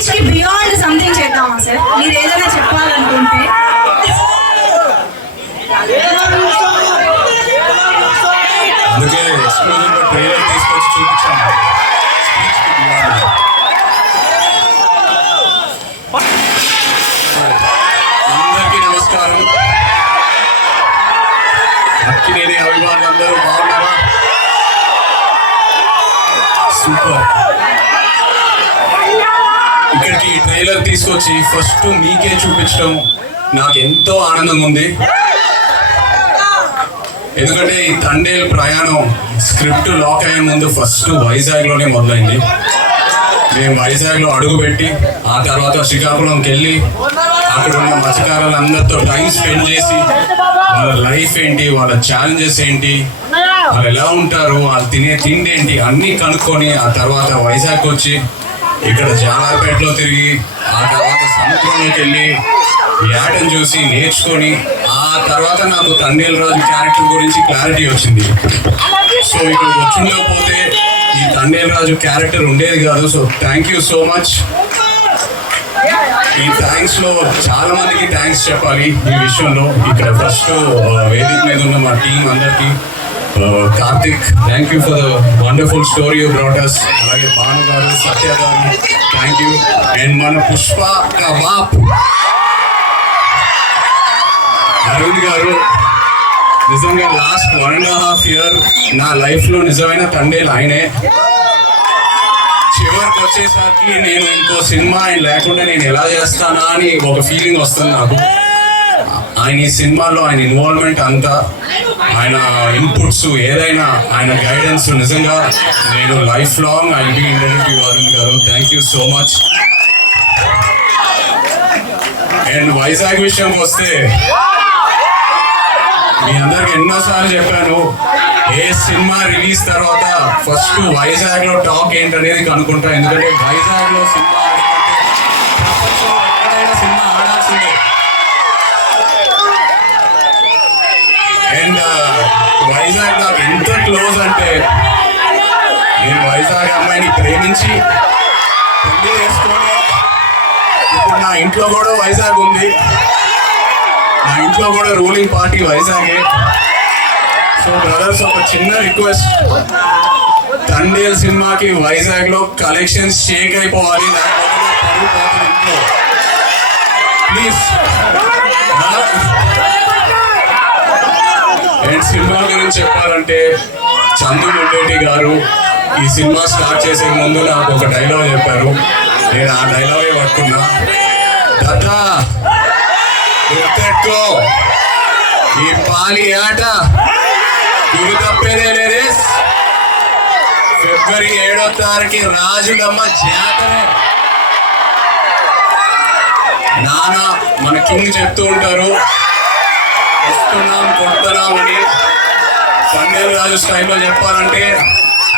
Speech కి beyond something చేద్దామా sir? మీరు ఏదైనా చెప్పాలనుకుంటే. అందుకే ఎక్స్క్లూజివ్ ట్రైలర్ తీసుకొచ్చి చూపించాను. అందరికీ నమస్కారం. అక్కినేని అభిమానులందరూ బాగున్నారా? సూపర్. ఇక్కడికి ట్రైలర్ తీసుకొచ్చి ఫస్ట్ మీకే చూపించడం నాకు ఎంతో ఆనందంగా ఉంది. ఎందుకంటే ఈ తండేల్ ప్రయాణం స్క్రిప్ట్ లాక్ అయ్యే ముందు ఫస్ట్ వైజాగ్లోనే మొదలైంది. మేము వైజాగ్లో అడుగుపెట్టి ఆ తర్వాత శ్రీకాకుళంకి వెళ్ళి అక్కడ ఉన్న మత్స్యకారులందరితో టైం స్పెండ్ చేసి వాళ్ళ లైఫ్ ఏంటి, వాళ్ళ ఛాలెంజెస్ ఏంటి, వాళ్ళు ఎలా ఉంటారు, వాళ్ళు తినే తిండి ఏంటి అన్నీ కనుక్కొని ఆ తర్వాత వైజాగ్ వచ్చి ఇక్కడ జాలార్పేటలో తిరిగి ఆ తర్వాత సముద్రంలోకి వెళ్ళి ఏటను చూసి నేర్చుకొని ఆ తర్వాత నాకు తండేల్ రాజు క్యారెక్టర్ గురించి క్లారిటీ వచ్చింది. సో ఇక్కడికి వచ్చిండకపోతే ఈ తండేల్ రాజు క్యారెక్టర్ ఉండేది కాదు. So thank you so much. ఈ థ్యాంక్స్ లో చాలా మందికి థ్యాంక్స్ చెప్పాలి ఈ విషయంలో. ఇక్కడ ఫస్ట్ వేదిక మీద ఉన్న మా టీం అందరికి, Karthik thank you for the wonderful story you brought us. అలాగే భాను గారు, సత్య గారు థ్యాంక్ యూ. అండ్ మన పుష్ప బాప్ అరవింద్ గారు, నిజంగా లాస్ట్ 1.5 year నా లైఫ్లో నిజమైన తండేలు ఆయనే. చివరికి వచ్చేసరికి నేను ఇంకో సినిమా ఆయన లేకుండా నేను ఎలా చేస్తానా అని ఒక ఫీలింగ్ వస్తుంది నాకు. ఆయన ఈ సినిమాలో ఆయన ఇన్వాల్వ్మెంట్ అంతా, ఆయన ఇన్పుట్స్ ఏదైనా, ఆయన గైడెన్స్ నిజంగా నేను life long I be indebted to Arun garu. Thank you so much. And Vizag విషయంకి వస్తే మీ అందరికి ఎన్నోసార్లు చెప్పాను, ఏ సినిమా రిలీజ్ తర్వాత ఫస్ట్ వైజాగ్ లో టాక్ ఏంటనేది కనుక్కుంటా. ఎందుకంటే వైజాగ్ లో సినిమా ఆడాలంటే ప్రపంచంలో ఎక్కడైనా సినిమా ఆడాల్సిందే. అండ్ వైజాగ్ నాకు ఎంత క్లోజ్ అంటే, నేను వైజాగ్ అమ్మాయిని ప్రేమించి పెళ్లి చేసుకొని ఇప్పుడు నా ఇంట్లో కూడా వైజాగ్ ఉంది. నా ఇంట్లో కూడా రూలింగ్ పార్టీ వైజాగే. సో బ్రదర్స్, ఒక చిన్న రిక్వెస్ట్, తండేల్ సినిమాకి వైజాగ్ లో కలెక్షన్స్ షేక్ అయిపోవాలి, లేకపోతే ప్లీజ్. అండ్ సినిమా గురించి చెప్పాలంటే, చందు ముడ్డేటి గారు ఈ సినిమా స్టార్ట్ చేసే ముందు నాకు ఒక డైలాగ్ చెప్పారు. నేను ఆ డైలాగే పట్టుకున్నా. దత్తా గుర్తెట్టుకో, ఈ పాలి ఆట గురి తప్పేదే లేదే. February 7వ రాజులమ్మ జాతరే. నాన్న మన కింగ్ చెప్తూ ఉంటారు, వస్తున్నాం కొడుతున్నాం అని. తండేల్ రాజు స్టైల్లో చెప్పాలంటే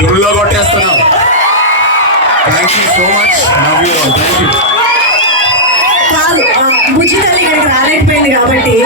దుర్లో కొట్టేస్తున్నాం. Thank you so much. Love you all. Thank you. కాదు, బుజ్జి తల్లి ఇక్కడికి రాలేకపోయింది కాబట్టి